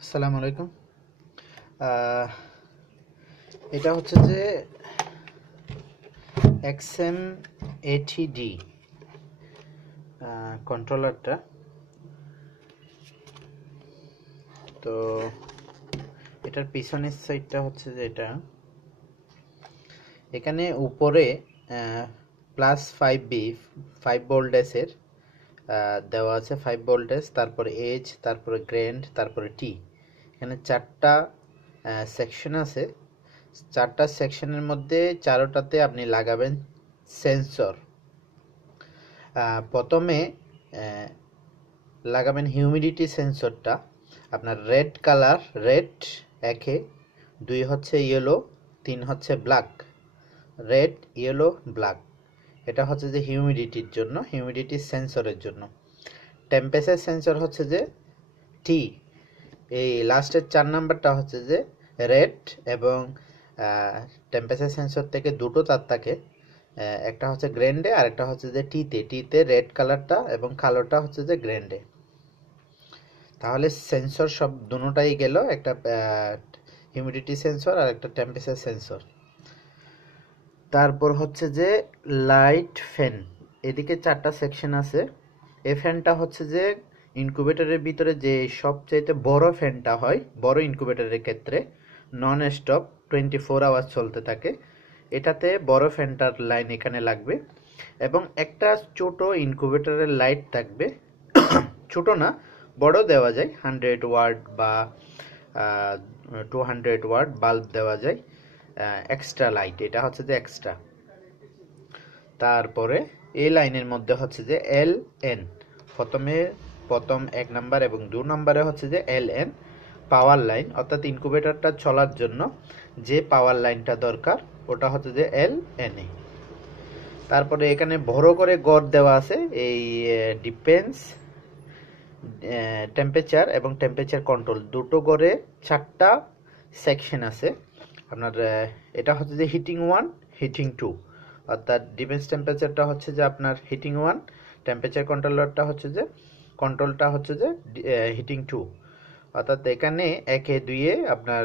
আসসালামু আলাইকুম। এটা হচ্ছে যে এক্সএম এটিডি কন্ট্রোলারটা। তো এটার পিছনের সাইডটা হচ্ছে যে এখানে উপরে +5B 5 ভোল্টেজের দেওয়া আছে। 5 ভোল্টেজ, তারপরে এজ, তারপরে গ্রাউন্ড, তারপরে টি। এখানে 4টা সেকশন আছে। 4টা সেকশনের মধ্যে 4টাতে আপনি লাগাবেন সেন্সর। প্রথমে লাগাবেন হিউমিডিটি সেন্সরটা। আপনার রেড কালার, রেড 1, 2 হচ্ছে ইয়েলো, 3 হচ্ছে ব্ল্যাক। রেড, ইয়েলো, ব্ল্যাক, এটা হচ্ছে যে হিউমিডিটির জন্য, হিউমিডিটি সেন্সরের জন্য। টেম্পারেচার সেন্সর হচ্ছে যে টি। এই লাস্টের 4 নাম্বারটা হচ্ছে যে রেড, এবং টেম্পারেচার সেন্সর থেকে দুটো তার থাকে, একটা হচ্ছে গ্র্যান্ডে আর একটা হচ্ছে যে টিতে। টিতে রেড কালারটা এবং কালোটা হচ্ছে যে গ্র্যান্ডে। তাহলে সেন্সর সব দুটোটাই গেল, একটা হিউমিডিটি সেন্সর আর একটা টেম্পারেচার সেন্সর। তারপর হচ্ছে যে লাইট ফ্যান। এদিকে 4টা সেকশন আছে। এই ফ্যানটা হচ্ছে যে ইনকিউবেটরের ভিতরে যে সবচাইতে বড় ফ্যানটা হয়, বড় ইনকিউবেটরের ক্ষেত্রে নন স্টপ 24 আওয়ার চলতে থাকে। এটাতে বড় ফ্যানটার লাইন এখানে লাগবে, এবং একটা ছোট ইনকিউবেটরের লাইট থাকবে। ছোট না, বড় দেওয়া যায়, 100 ওয়াট বা 200 ওয়াট বাল্ব দেওয়া যায়। এক্সট্রা লাইট, এটা হচ্ছে যে এক্সট্রা। তারপরে এই লাইনের মধ্যে হচ্ছে যে এল এন। প্রথম 1 নাম্বার এবং 2 নাম্বারে হচ্ছে যে এল এন পাওয়ার লাইন, অর্থাৎ ইনকিউবেটরটা চলার জন্য যে পাওয়ার লাইনটা দরকার ওটা হচ্ছে যে এল এন এ। তারপরে এখানে বড় করে গড় দেওয়া আছে। এই ডিফেন্স, টেম্পারেচার এবং টেম্পারেচার কন্ট্রোল দুটো করে 4টা সেকশন আছে আপনার। এটা হচ্ছে যে হিটিং 1, হিটিং 2, অর্থাৎ ডিফেন্স টেম্পারেচারটা হচ্ছে যে আপনার হিটিং 1, টেম্পারেচার কন্ট্রোলারটা হচ্ছে যে কন্ট্রোলটা হচ্ছে যে হিটিং 2। অর্থাৎ এখানে 1 এ 2 এ আপনার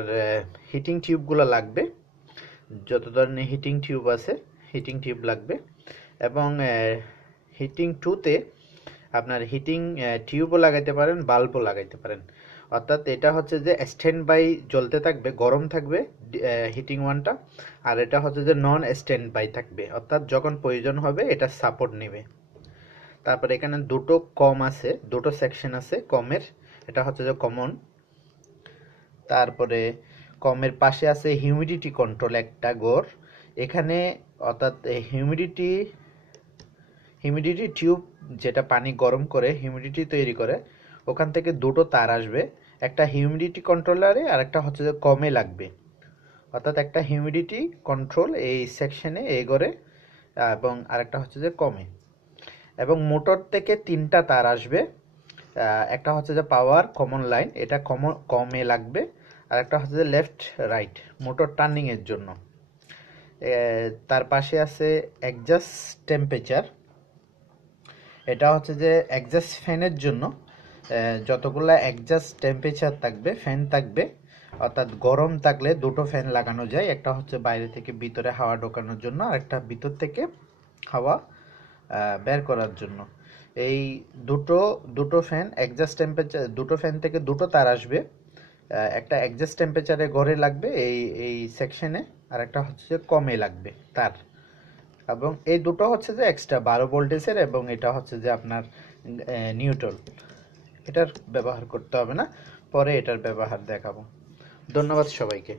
হিটিং টিউবগুলো লাগবে। যত ধরনের হিটিং টিউব আছে হিটিং টিউব লাগবে, এবং হিটিং 2তে আপনার হিটিং টিউবও লাগাইতে পারেন, বাল্বও লাগাইতে পারেন। অর্থাৎ এটা হচ্ছে যে স্ট্যান্ড বাই জ্বলতে থাকবে, গরম থাকবে হিটিং 1টা, আর এটা হচ্ছে যে নন স্ট্যান্ড বাই থাকবে, অর্থাৎ যখন প্রয়োজন হবে এটা সাপোর্ট নেবে। তারপরে এখানে দুটো কম আছে, দুটো সেকশন আছে কমের, এটা হচ্ছে যে কমন। তারপরে কমের পাশে আছে হিউমিডিটি কন্ট্রোল একটা গড় এখানে, অর্থাৎ হিউমিডিটি টিউব যেটা পানি গরম করে হিউমিডিটি তৈরি করে, ওখান থেকে দুটো তার আসবে, একটা হিউমিডিটি কন্ট্রোলারে আর একটা হচ্ছে যে কমে লাগবে। অর্থাৎ একটা হিউমিডিটি কন্ট্রোল এই সেকশনে এই ঘরে, এবং আরেকটা হচ্ছে যে কমে। এবং মোটর থেকে 3টা তার আসবে, একটা হচ্ছে যে পাওয়ার কমন লাইন, এটা কমে লাগবে, আর একটা হচ্ছে যে লেফট রাইট মোটর টার্নিং এর জন্য। তার পাশে আছে অ্যাডজাস্ট টেম্পারেচার, এটা হচ্ছে যে অ্যাডজাস্ট ফ্যানের জন্য। যতগুলা অ্যাডজাস্ট টেম্পারেচার থাকবে, ফ্যান থাকবে, অর্থাৎ গরম থাকলে দুটো ফ্যান লাগানো যায়, একটা হচ্ছে বাইরে থেকে ভিতরে হাওয়া ঢোকানোর জন্য, আর একটা ভিতর থেকে হাওয়া বের করার জন্য। এই দুটো ফ্যান অ্যাডজাস্ট টেম্পারেচার, দুটো ফ্যান থেকে দুটো তার আসবে, একটা অ্যাডজাস্ট টেম্পারেচারে ঘরে লাগবে এই সেকশনে, আর একটা হচ্ছে কমে লাগবে তার। এবং এই দুটো হচ্ছে যে এক্সট্রা 12 ভোল্টেজের, এবং এটা হচ্ছে যে আপনার নিউট্রাল। এটার ব্যবহার করতে হবে না, পরে এটার ব্যবহার দেখাবো। ধন্যবাদ সবাইকে।